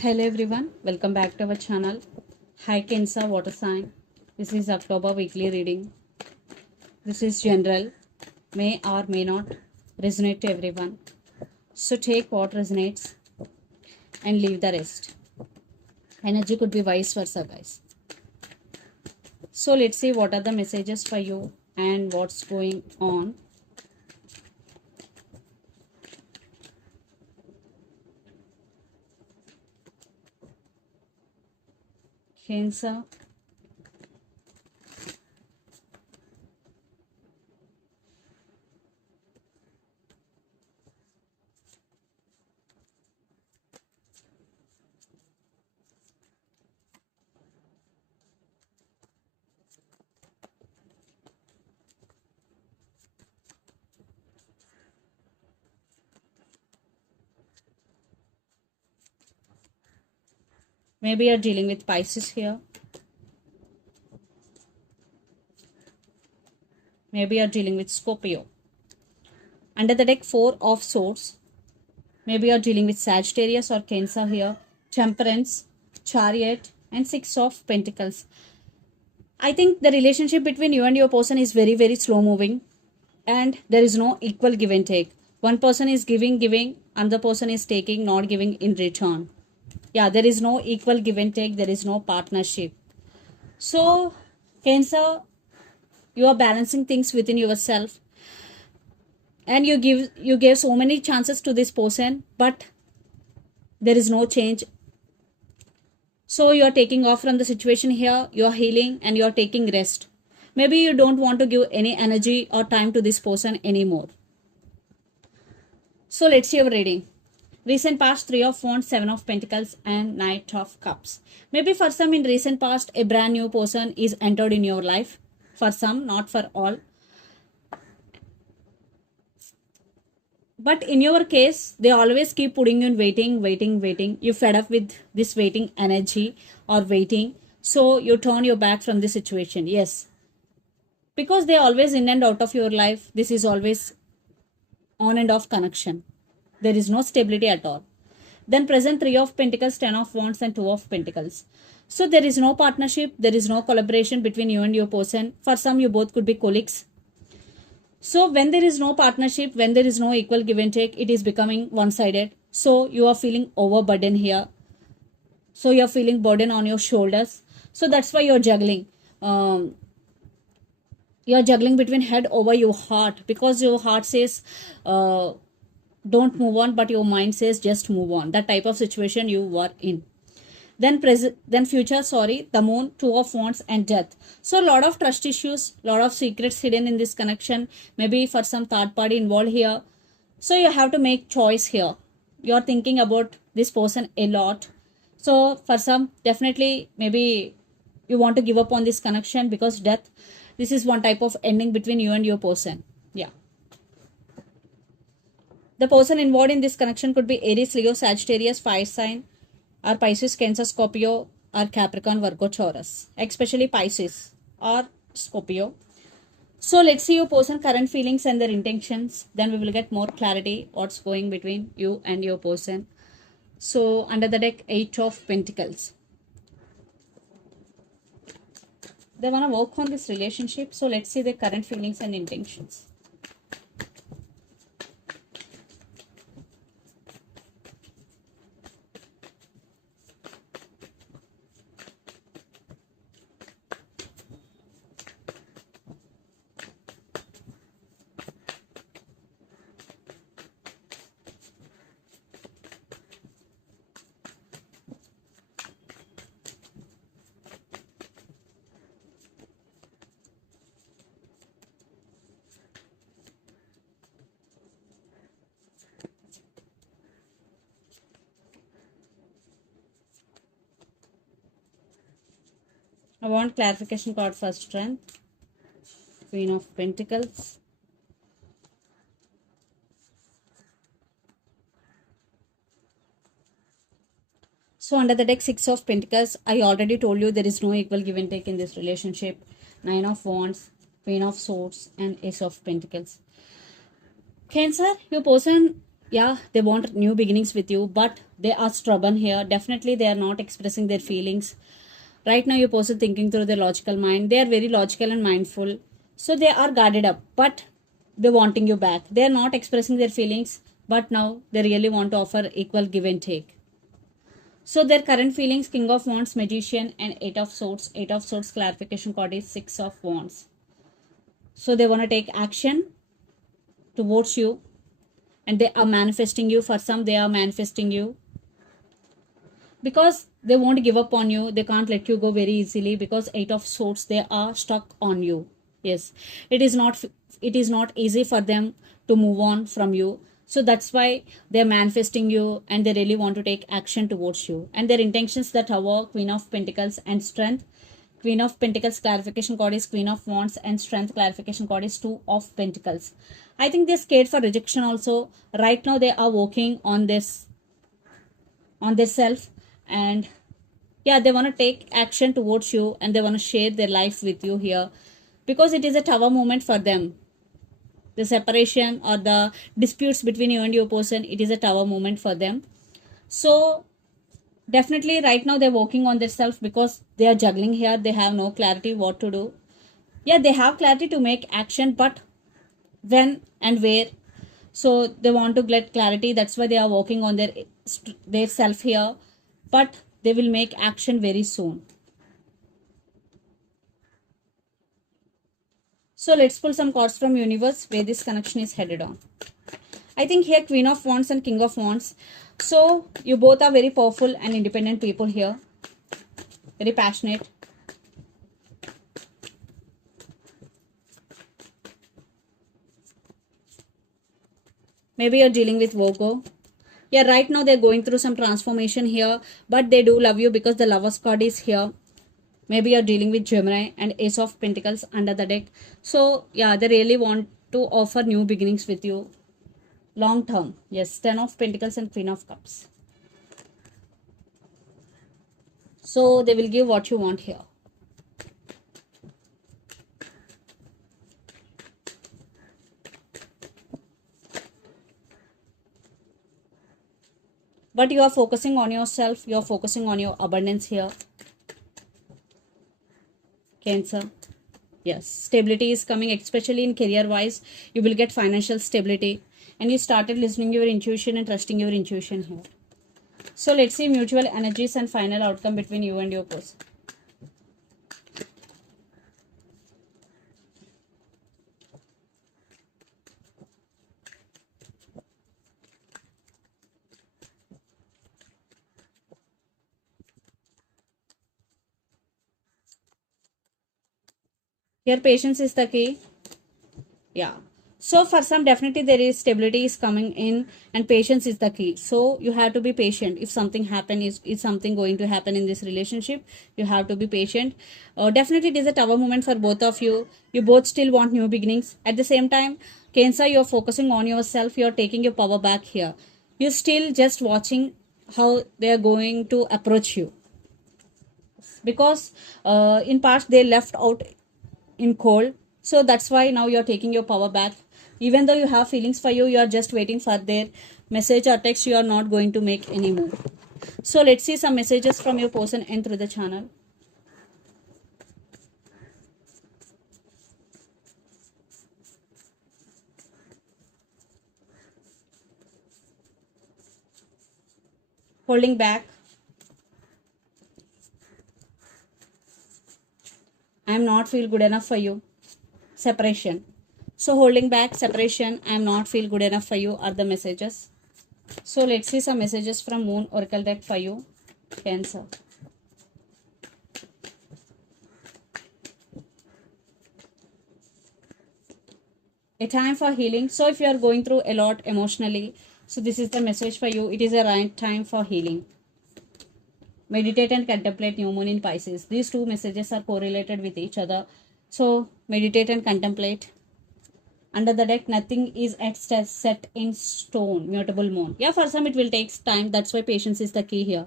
Hello everyone, welcome back to our channel. Hi Cancer Water Sign. This is October weekly reading. This is general, may or may not resonate to everyone. So take what resonates and leave the rest. Energy could be vice versa, guys. So let's see what are the messages for you and what's going on. Cancer. Maybe you're dealing with Pisces here. Maybe you're dealing with Scorpio. Under the deck, Four of Swords. Maybe you're dealing with Sagittarius or Cancer here. Temperance, Chariot, and Six of Pentacles. I think the relationship between you and your person is very, very slow moving. And there is no equal give and take. One person is giving, another person is taking, not giving in return. Yeah, there is no equal give and take. There is no partnership. So, Cancer, you are balancing things within yourself. And you gave so many chances to this person, but there is no change. So you are taking off from the situation here, you are healing and you are taking rest. Maybe you don't want to give any energy or time to this person anymore. So let's see your reading. Recent past, Three of Wands, Seven of Pentacles and Knight of Cups. Maybe for some in recent past, a brand new person is entered in your life. For some, not for all. But in your case, they always keep putting you in waiting. You fed up with this waiting energy or waiting. So you turn your back from the situation. Yes. Because they are always in and out of your life. This is always on and off connection. There is no stability at all. Then present Three of Pentacles, Ten of Wands and Two of Pentacles. So there is no partnership. There is no collaboration between you and your person. For some, you both could be colleagues. So when there is no partnership, when there is no equal give and take, it is becoming one-sided. So you are feeling overburdened here. So you are feeling burden on your shoulders. So that's why you're juggling. You're juggling between head over your heart, because your heart says don't move on, but your mind says just move on. That type of situation you were in. Then future, the Moon, Two of Wands and Death. So a lot of trust issues, lot of secrets hidden in this connection. Maybe for some third party involved here. So you have to make choice here. You're thinking about this person a lot. So for some, definitely maybe you want to give up on this connection because death. This is one type of ending between you and your person. Yeah. The person involved in this connection could be Aries, Leo, Sagittarius, fire sign, or Pisces, Cancer, Scorpio, or Capricorn, Virgo, Taurus. Especially Pisces or Scorpio. So let's see your person current feelings and their intentions. Then we will get more clarity what's going between you and your person. So under the deck, Eight of Pentacles. They want to work on this relationship. So let's see their current feelings and intentions. I want clarification card for Strength. Queen of Pentacles. So under the deck, Six of Pentacles. I already told you there is no equal give and take in this relationship. Nine of Wands, Queen of Swords and Ace of Pentacles. Cancer, your person Yeah, they want new beginnings with you, but they are stubborn here. Definitely they are not expressing their feelings. Right now your person thinking through their logical mind. They are very logical and mindful, so they are guarded up, but they wanting you back. They are not expressing their feelings, but now they really want to offer equal give and take. So their current feelings: King of Wands, Magician, and Eight of Swords. Eight of Swords clarification card is Six of Wands. So they want to take action towards you, and they are manifesting you. For some, they are manifesting you because they won't give up on you. They can't let you go very easily, because Eight of Swords, they are stuck on you. Yes, it is not easy for them to move on from you. So that's why they're manifesting you, and they really want to take action towards you. And their intentions: that Tower, Queen of Pentacles, and Strength. Queen of Pentacles clarification card is Queen of Wands, and Strength clarification card is Two of Pentacles. I think they're scared for rejection also. Right now they are working on this, on their self, and yeah, they want to take action towards you, and they want to share their life with you here, because it is a tower moment for them. The separation or the disputes between you and your person, it is a tower moment for them. So definitely right now they're working on themselves, because they are juggling here. They have no clarity what to do. Yeah, they have clarity to make action, but when and where. So they want to get clarity. That's why they are working on their self here, but they will make action very soon. So let's pull some cards from universe where this connection is headed on. I think here Queen of Wands and King of Wands. So you both are very powerful and independent people here. Very passionate. Maybe you're dealing with Virgo. Yeah, right now they're going through some transformation here, but they do love you, because the Lovers card is here. Maybe you're dealing with Gemini and Ace of Pentacles under the deck. So yeah, they really want to offer new beginnings with you. Long term. Yes, Ten of Pentacles and Queen of Cups. So they will give what you want here. But you are focusing on yourself. You are focusing on your abundance here. Cancer. Yes, stability is coming, especially in career wise. You will get financial stability, and you started listening your intuition and trusting your intuition here. So let's see mutual energies and final outcome between you and your person. Here patience is the key. Yeah, so for some, definitely there is stability is coming in, and patience is the key. So you have to be patient. If something happen, is something going to happen in this relationship, you have to be patient. Definitely it is a tower moment for both of you. You both still want new beginnings. At the same time, Cancer, you're focusing on yourself. You're taking your power back here. You're still just watching how they are going to approach you, because in past they left out in cold. So that's why now you're taking your power back. Even though you have feelings for you, you are just waiting for their message or text. You are not going to make any move. So let's see some messages from your person and through the channel. Holding back. I am not feel good enough for you. Separation. So holding back, separation, I am not feel good enough for you are the messages. So let's see some messages from Moon Oracle deck for you, Cancer. A time for healing. So if you are going through a lot emotionally, so this is the message for you. It is a right time for healing. Meditate and contemplate, new moon in Pisces. These two messages are correlated with each other. So meditate and contemplate. Under the deck, nothing is set in stone. Mutable moon. Yeah, for some it will take time. That's why patience is the key here.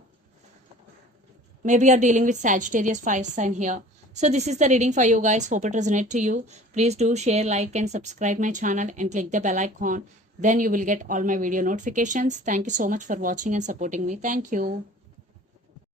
Maybe you're dealing with Sagittarius 5 sign here. So this is the reading for you guys. Hope it resonates to you. Please do share, like, and subscribe my channel, and click the bell icon. then you will get all my video notifications. Thank you so much for watching and supporting me. Thank you.